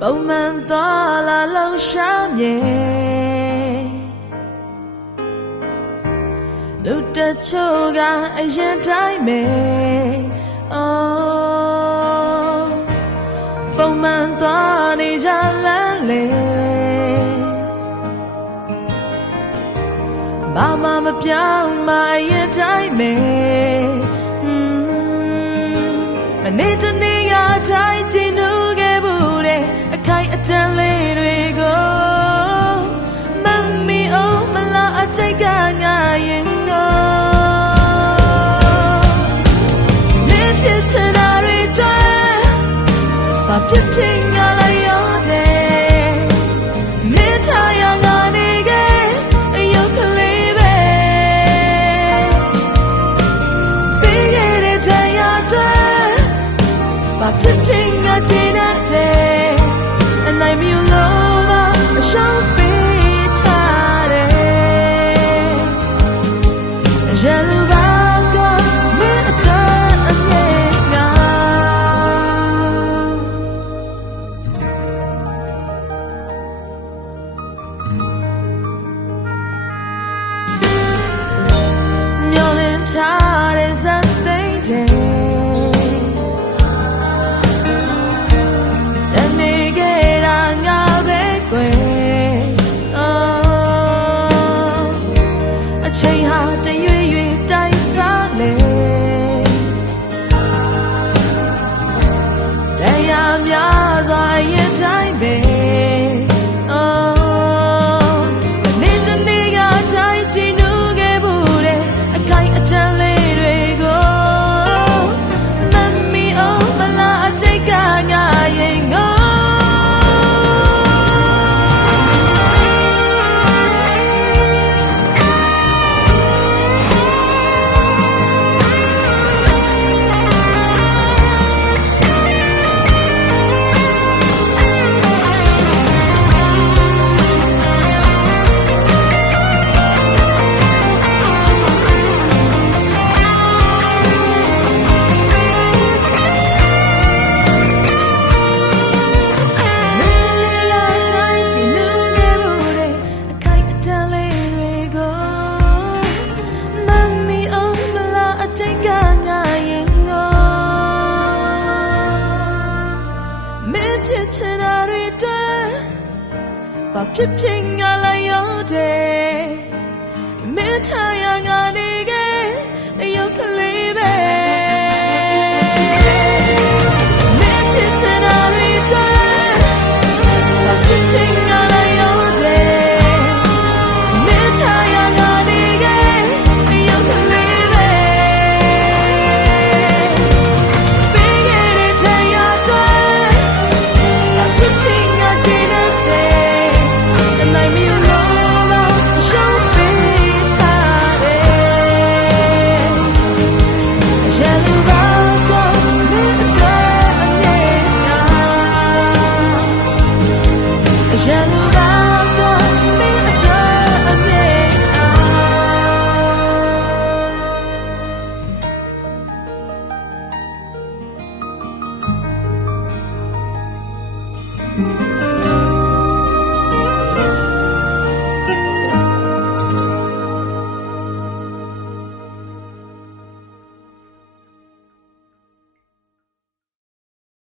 ပုံမှန်သွားလာလှုပ်ရှားမြဲလူတချို့ကအရင်တိုင်းပဲပုံမှန်သွားနေကြလမ်းလေဘာမှမပြောင်းမအရင်တိုင်းပဲမနေ့တနေ့ကတိုင်းချင်လူခဲ့ဘူးတဲ့အခိုင်အတန့်လေးတွေကိုမမီအောင်မလားအတိတ်ကငါရင်ကိုမင်းဖြစ်ချင်တာတွေတွေ့ဘာဖြစ်ဖြစ်ငါလည်းရောတယ်မင်းထားရငါနေခဲ့အယုတ်ကလေးပဲပြီးခဲ့တဲ့တရားတွေဘာဖြစ်ဖြစ်ငါချင်တဲ့အနိုင်မယူလို့မအရှောင်ပေးထားတယ်ရလူပါကမင်းအတန်းအမြဲငါမျောလင်းထားတဲ့ဇတ်သိမ့်တယ်ချိန်ဟာတရွေ့ရွေ့တိုင်းစားလေတရားများစွာရင်တိုင်းပဲမနေ့တနေ့ကတိုင်းချီနူးခဲ့ဘူးတဲ့အခိုင်အတန့်လေးတွေကိုမမီအောင်မလားအတိတ်ကငါရင်ငိုချင်တာတွေတွေ့ဘာဖြစ်ဖြစ်ငါလည်းရောတယ်မင်းထားရငါနေခဲ့အယုတ်ကလေးပဲမင်းဖြစ်ချင်တာတွေတွေ့ဘာဖြစ်ဖြစ်ငါလည်းရောတယ်မင်းထားရငါနေခဲ့အယုတ်ကလေးပဲပြီးခဲ့တဲ့တရားတွေMm-hmm.